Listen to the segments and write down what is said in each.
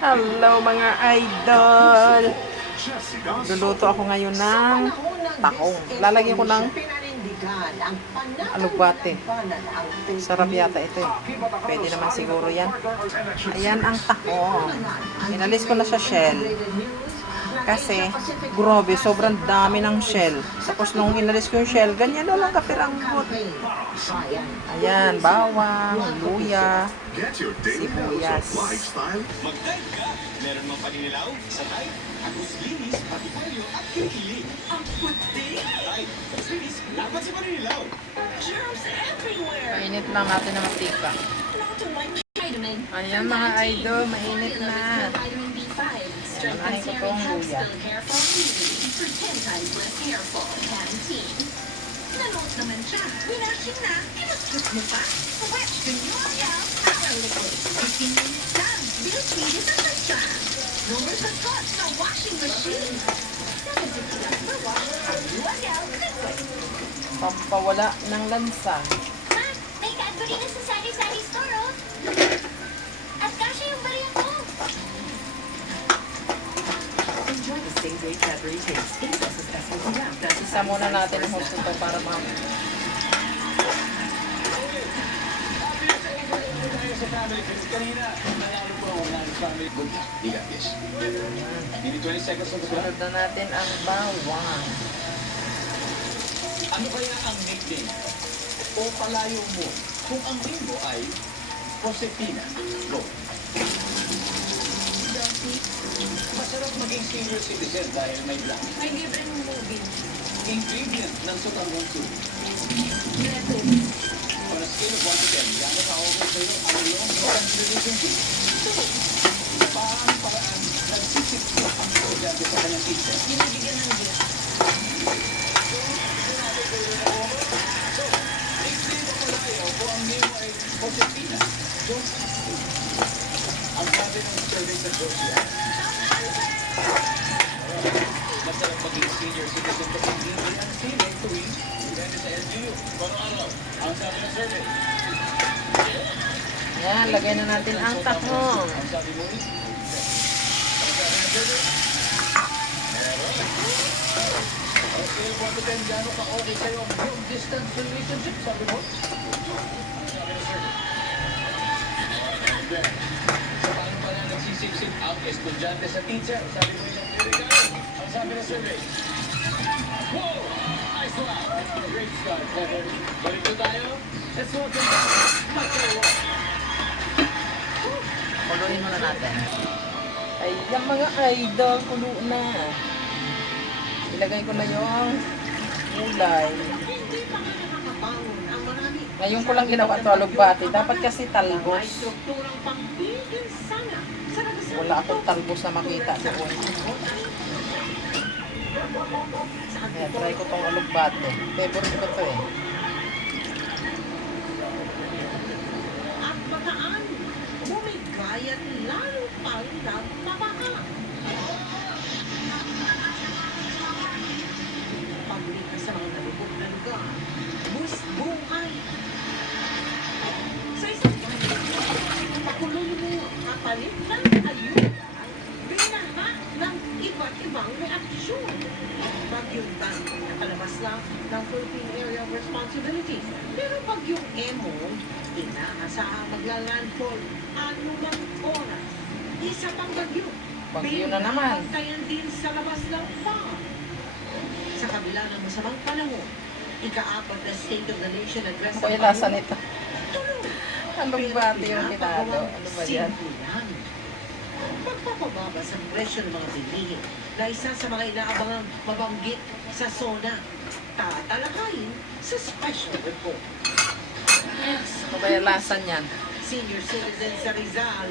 Hello mga idol! Luluto ako ngayon ng tahong. Lalagyan ko ng alugbate. Sarap yata ito eh. Pwede naman siguro yan. Ayan ang tahong. Inalis ko na sa shell. Kasi, grabe, sobrang dami ng shell. Tapos nung inalis ko yung shell, ganyan na lang kapiranggot. Ayan, bawang, luya, sibuyas. Mag-dive ka! Meron mang paninilaw, sakay, agos linis, patipolyo at kilikili. Ang puti! Ay, agos linis, laban sa paninilaw. Germs everywhere. Mainit lang natin ng matika. Not to like vitamin. Ayan mga idol, mainit na. Vitamin B5 Ayan, strengthens ko hair tong and helps luya. build hair fall immunity for 10 times less hair fall. Pantene. Nanood naman siya. Winashing na. Inustyok mo pa. Wet L'Oreal Power Liquid. 15 minutes lang. Beauty disinfectant. No more sa pot sa washing machine. 750 lang per wash. Ang L'Oreal Liquid. Pampawala ng lansa. Ma, may Cadbury na sa sari-sari store, oh. At kasya yung bariya ko. Enjoy the savory Cadbury taste. Incest is ethically wrapped as a Isa muna natin ang host ito para Sa family fest kanina, nanalo po ang nanalo family. Good luck, you got this. Give me 20 seconds on the clock. sunod na natin ang bawang. Ano kaya ang nickname o palayo mo kung ang name mo ay Josefina? Go. Masarap maging senior citizen dahil may black. May libre ng movie. Ingredient ng sutangong soup. On a scale of 1 to 10, gano'n ka-okay sa'yo ang iyong isang relationship? Parang paraan nagsisipso ang estudyante sa kanyang teacher. Binibigyan ng gift. Nickname o palayo o ang name mo ay Josefina. Don't ask me. Ang sabi ng survey sa Georgia. Masarap maging senior citizen kapag hindi ang feeling tuwing depende sa LGU. Pano-araw, ang sabi ng survey. Ayan, lagay na natin ang tahong. Ang sabi mo rin? Ang sabi ng survey? Meron. Ang scale of 1 to 10, gano'n ka-okay sa'yo ang long distance relationship, sabi mo? Ang sabi ng survey? Sa paano pala nagsisiksik ang estudyante sa teacher, sabi mo isang Amerikano. Ang sabi ng survey? Whoa! Nice one! Great start, Clever. Balik na tayo. Let's welcome Michael Rock. Kuluin muna natin. Ayan mga idol, kulo na. Ilagay ko na yung gulay. Hindi pa nga nakakabangon ang marami. Ngayon ko lang ginawa ito alugbate. Dapat kasi talbos. May strukturang pangpigil sana sa nagasal. Wala akong talbos na makita doon. Kaya try ko tong alugbate. Favorite ko to eh. At bataan, bumigayat lalo pang nagpapaha. Paglikas sa mga nalubog na lugar, buhay. Sa isang bayan, pakuloy mo kapalit ng ayuda, binaha ng iba't ibang reaksyon. Bagyong Bangko nakalabas lang ng Philippine Area of Responsibility. Pero bagyong Emo, inaasahang maglalandfall anumang oras. Isa pang bagyo. Bagyo na naman. Binabantayan din sa labas ng farm. Sa kabila ng masamang panahon, ika-apat na State of the Nation address Ako yung lasa nito. Alugbate yung pinado. Ano ba yan? Pagpapababa sa presyo ng mga bilihin na isa sa mga inaabangang mabanggit sa SONA. Tatalakayin sa special report. Ano ba yung lasa niyan? Senior citizen sa Rizal,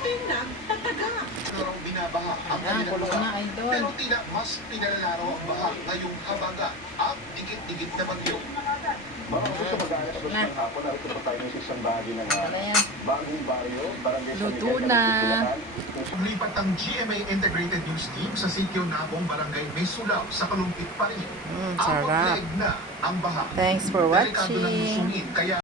pinagtataga. Ang binabaha ang Ayan, kanilang kulo lugar. na idol. Pero tila mas pinalalaro ang baha ngayong habaga at dikit-dikit na bagyo. Na. Ano yan? Luto na. Lumipat ang GMA Integrated News Team sa sitio Nabong Barangay May Sulaw sa Kalumpit pa rin. Sarap. Apat na ang baha. Thanks for Delikado ng watching. lusungin, kaya